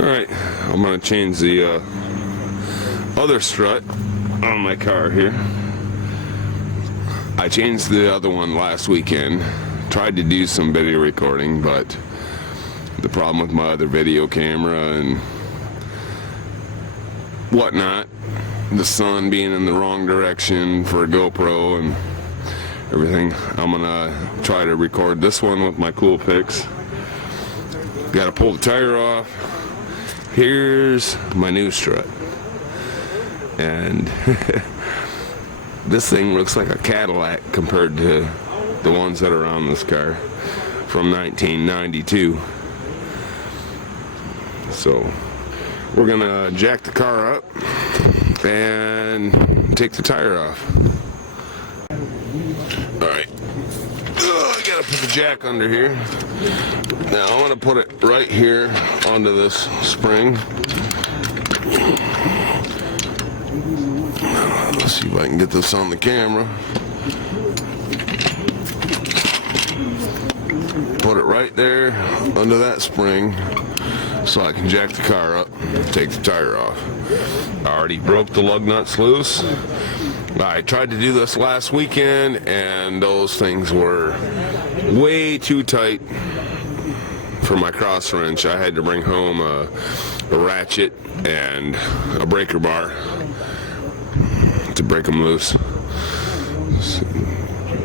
Alright, I'm going to change the other strut on my car here. I changed the other one last weekend. Tried to do some video recording, but the problem with my other video camera and whatnot, the sun being in the wrong direction for a GoPro and everything, I'm going to try to record this one with my cool pics. Got to pull the tire off. Here's my new strut, and this thing looks like a Cadillac compared to the ones that are on this car from 1992. So we're gonna jack the car up and take the tire off. Alright, I gotta put the jack under here. Now I'm going to put it right here onto this spring. Let's see if I can get this on the camera. Put it right there under that spring so I can jack the car up and take the tire off. I already broke the lug nuts loose. I tried to do this last weekend and those things were way too tight for my cross wrench. I had to bring home a ratchet and a breaker bar to break them loose.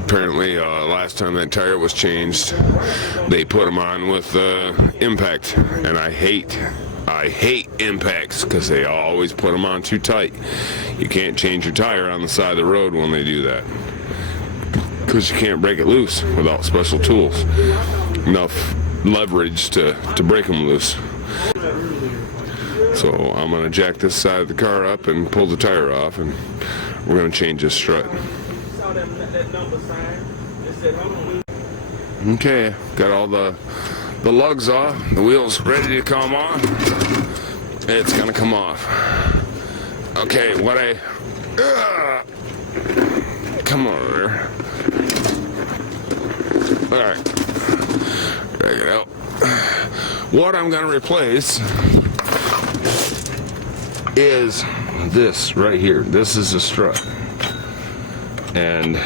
Apparently, last time that tire was changed, they put them on with impact, and I hate impacts because they always put them on too tight. You can't change your tire on the side of the road when they do that, because you can't break it loose without special tools. Enough leverage to break them loose. So I'm going to jack this side of the car up and pull the tire off, and we're going to change this strut. Okay, got all the lugs off, the wheels ready to come off. It's going to come off. Okay, come over there. Alright. Drag it out. What I'm going to replace is this right here. This is a strut. And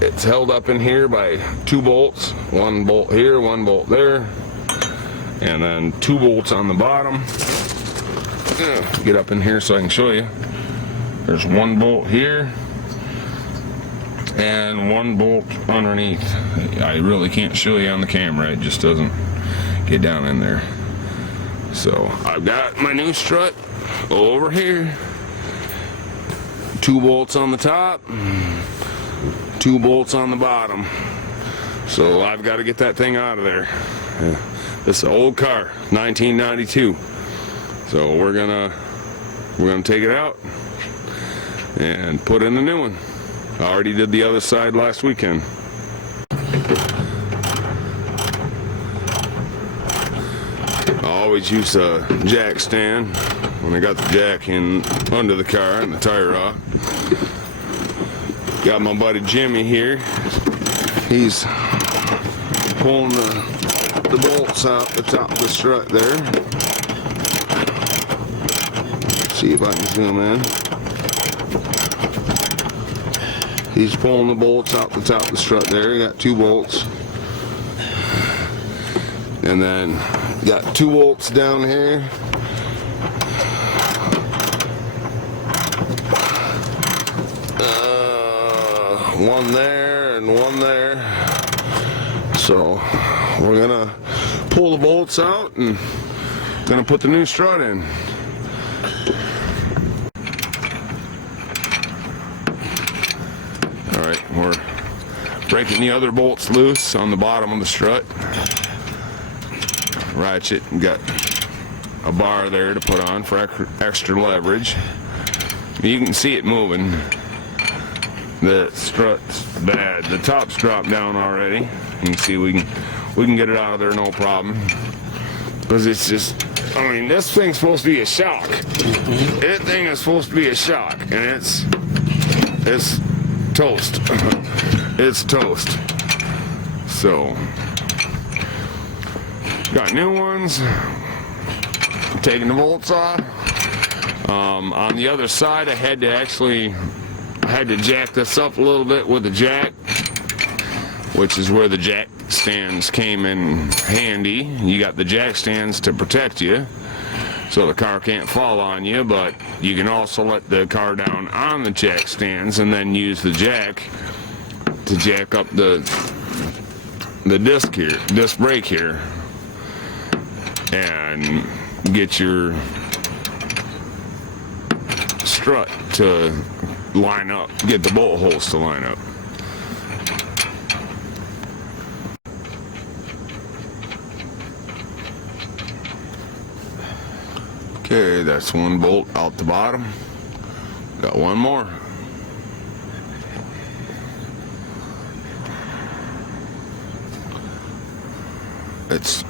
it's held up in here by 2 bolts. 1 bolt here, 1 bolt there. And then 2 bolts on the bottom. Get up in here so I can show you. There's 1 bolt here and 1 bolt underneath. I really can't show you on the camera, it just doesn't get down in there. So I've got my new strut over here. 2 bolts on the top, 2 bolts on the bottom. So I've got to get that thing out of there. This is an old car, 1992. So we're gonna take it out and put in the new one. I already did the other side last weekend. I always use a jack stand when I got the jack in under the car and the tire off. Got my buddy Jimmy here. He's pulling the bolts out the top of the strut there. See if I can zoom in. He's pulling the bolts out the top of the strut there. You got 2 bolts. And then got 2 bolts down here. One there and 1 there. So we're gonna pull the bolts out and gonna put the new strut in. Alright, we're breaking the other bolts loose on the bottom of the strut. Ratchet, got a bar there to put on for extra leverage. You can see it moving. The strut's bad. The top's dropped down already. You can see we can get it out of there no problem. Because it's just, I mean, this thing's supposed to be a shock. That thing is supposed to be a shock, and it's toast. It's toast. So got new ones. taking the bolts off. On the other side, I had to jack this up a little bit with the jack, which is where the jack stands came in handy. You got the jack stands to protect you, so the car can't fall on you, but you can also let the car down on the jack stands and then use the jack to jack up the disc brake here, and get your strut to line up, get the bolt holes to line up. Okay, that's one bolt out the bottom. Got one more. It's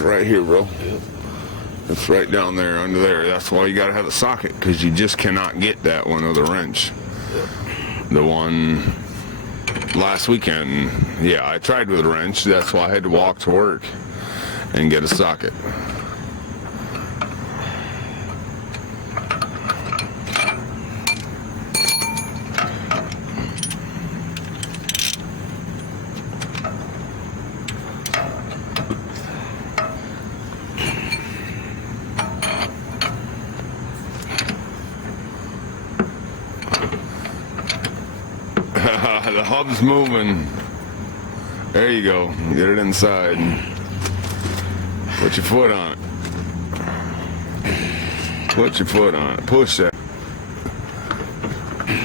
right here, bro. It's right down there, under there. That's why you gotta have a socket, because you just cannot get that one with a wrench. The one last weekend, yeah, I tried with a wrench. That's why I had to walk to work and get a socket. The hub's moving. There you go. Get it inside. Put your foot on it. Put your foot on it. Push that.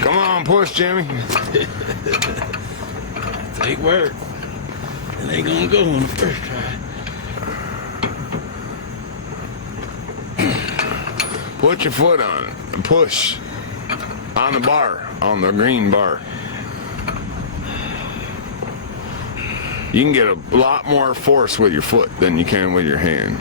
Come on, push, Jimmy. Take work. It ain't gonna go on the first try. Put your foot on it and push. On the bar. On the green bar. You can get a lot more force with your foot than you can with your hand.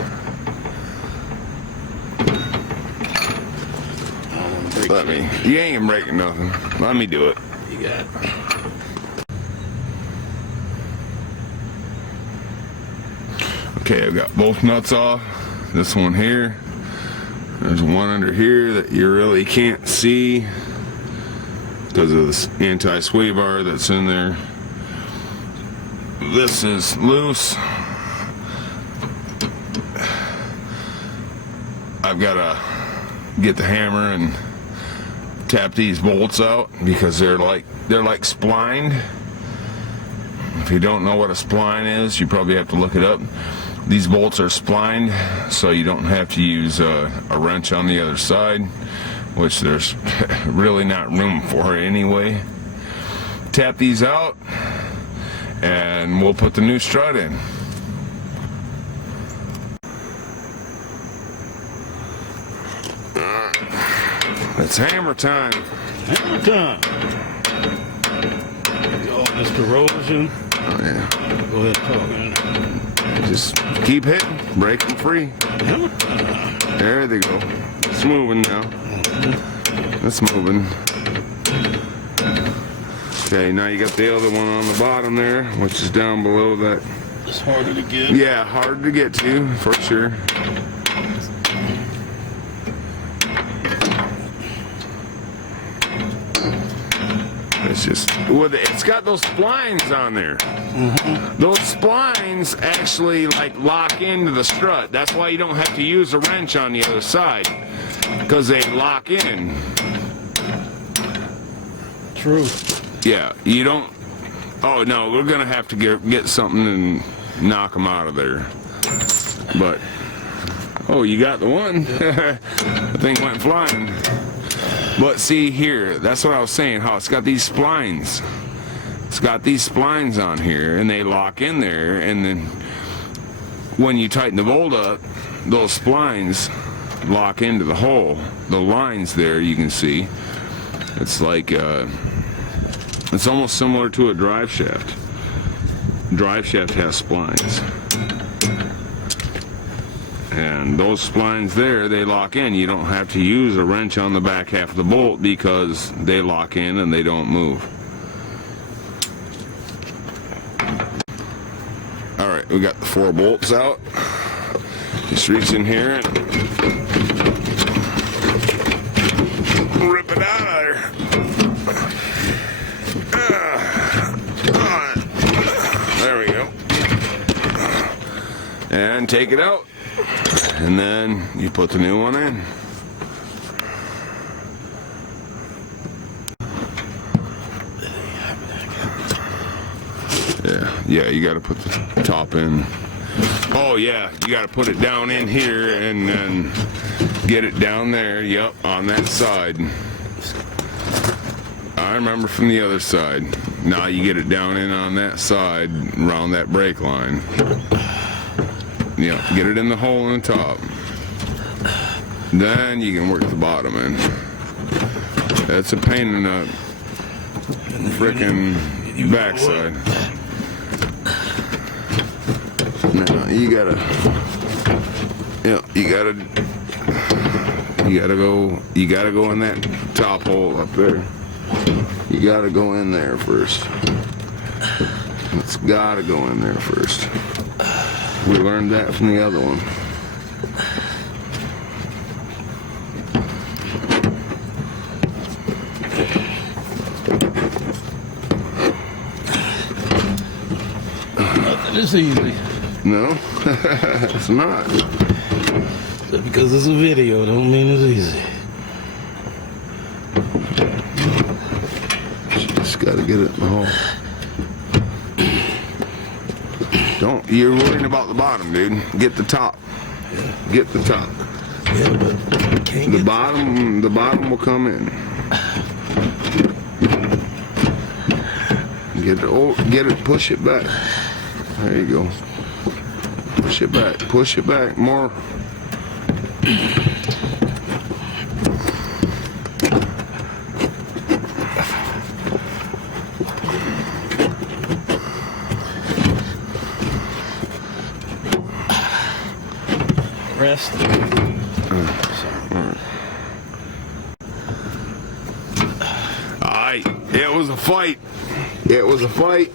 Let me. You ain't breaking nothing. Let me do it. You got it. Okay, I've got both nuts off. This one here. There's one under here that you really can't see because of this anti-sway bar that's in there. This is loose. I've got to get the hammer and tap these bolts out because they're like splined. If you don't know what a spline is, you probably have to look it up. These bolts are splined, so you don't have to use a wrench on the other side, which there's really not room for anyway. Tap these out, and we'll put the new strut in. It's hammer time. Hammer time. All this corrosion. Oh, yeah. Go ahead and talk, man. Just keep hitting, break them free. Hammer time. There they go. It's moving now. It's moving. Okay, now you got the other one on the bottom there, which is down below that. It's harder to get. Yeah, hard to get to, for sure. It's just, well, it's got those splines on there. Mm-hmm. Those splines actually like lock into the strut. That's why you don't have to use a wrench on the other side, because they lock in. True. Yeah, you don't. Oh no, we're gonna have to get something and knock them out of there. But oh, you got the one. The thing went flying. But see here, that's what I was saying. How it's got these splines. It's got these splines on here, and they lock in there. And then when you tighten the bolt up, those splines lock into the hole. The lines there, you can see. It's like. It's almost similar to a drive shaft. Drive shaft has splines. And those splines there, they lock in. You don't have to use a wrench on the back half of the bolt because they lock in and they don't move. Alright, we got the 4 bolts out. Just reach in here and rip it out of there. There we go. And take it out. And then you put the new one in. Yeah, you got to put the top in. Oh yeah, you got to put it down in here and then get it down there. Yep, on that side. I remember from the other side. Now you get it down in on that side, around that brake line. Yeah, get it in the hole in the top. Then you can work the bottom in. That's a pain in the frickin' backside. Now you gotta go in that top hole up there. You gotta go in there first. It's gotta go in there first. We learned that from the other one. Nothing is easy. No, it's not. Just because it's a video don't mean it's easy. Just gotta get it in the hole. You're worrying about the bottom, dude. Get the top. Yeah. Get the top. Yeah, but can't The bottom will come in. Get it, push it back. There you go. Push it back more. Rest. Alright, it was a fight. It was a fight.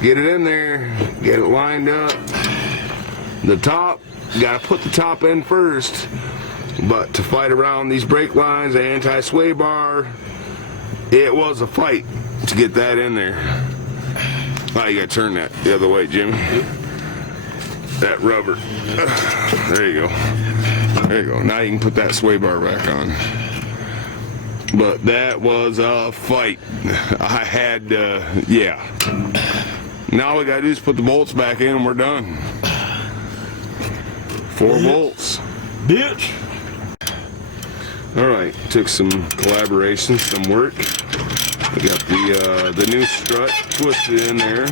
Get it in there. Get it lined up. The top, gotta put the top in first. But to fight around these brake lines, the anti-sway bar, it was a fight to get that in there. Oh, you gotta turn that the other way, Jimmy. That rubber. There you go. There you go. Now you can put that sway bar back on. But that was a fight. I had, yeah. Now we gotta do is put the bolts back in and we're done. 4 bolts. Bitch. Alright, took some collaboration, some work. We got the new strut twisted in there.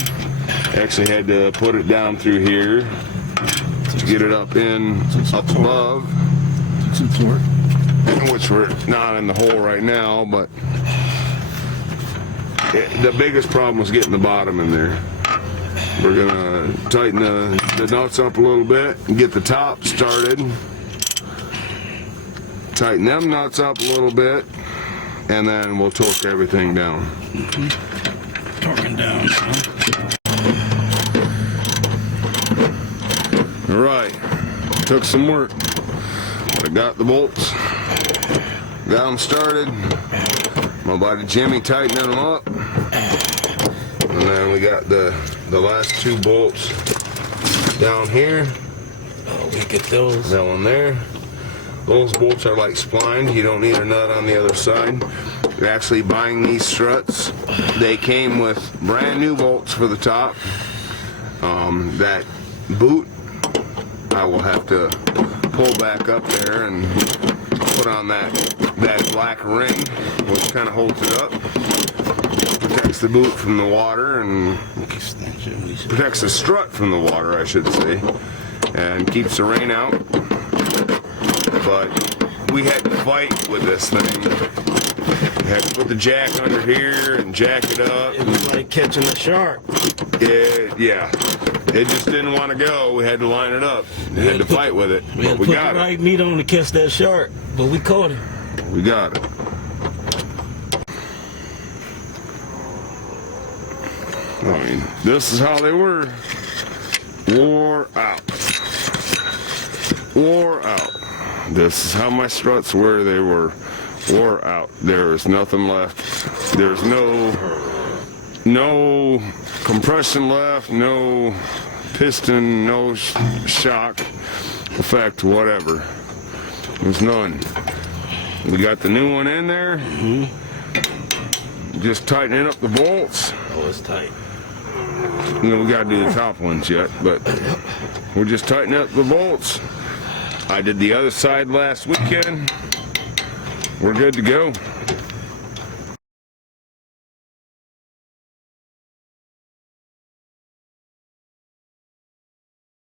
Actually had to put it down through here to get it up above. Which we're not in the hole right now, but the biggest problem was getting the bottom in there. We're gonna tighten the nuts up a little bit and get the top started. Tighten them nuts up a little bit, and then we'll torque everything down. Torquing down, All right, took some work. I got the bolts, got them started. My buddy Jimmy tightening them up, and then we got the last 2 bolts down here. Oh, we get those. That one there. Those bolts are like splined. You don't need a nut on the other side. You're actually buying these struts. They came with brand new bolts for the top. That boot, I will have to pull back up there and put on that black ring, which kind of holds it up. Protects the boot from the water and protects the strut from the water, I should say, and keeps the rain out. But we had to fight with this thing. We had to put the jack under here and jack it up. It was like catching a shark. Yeah. It just didn't want to go. We had to line it up. We had to fight with it. We had to but we put got the it. right meat on to catch that shark, but we caught him. We got it. I mean, this is how they were. Wore out. wore out. This is how my struts were. They were wore out. There is nothing left. There's no compression left, no piston, no shock effect, whatever. There's none. We got the new one in there. Just tightening up the bolts. Oh, it's tight. We got to do the top ones yet, but we're just tightening up the bolts. I did the other side last weekend. We're good to go.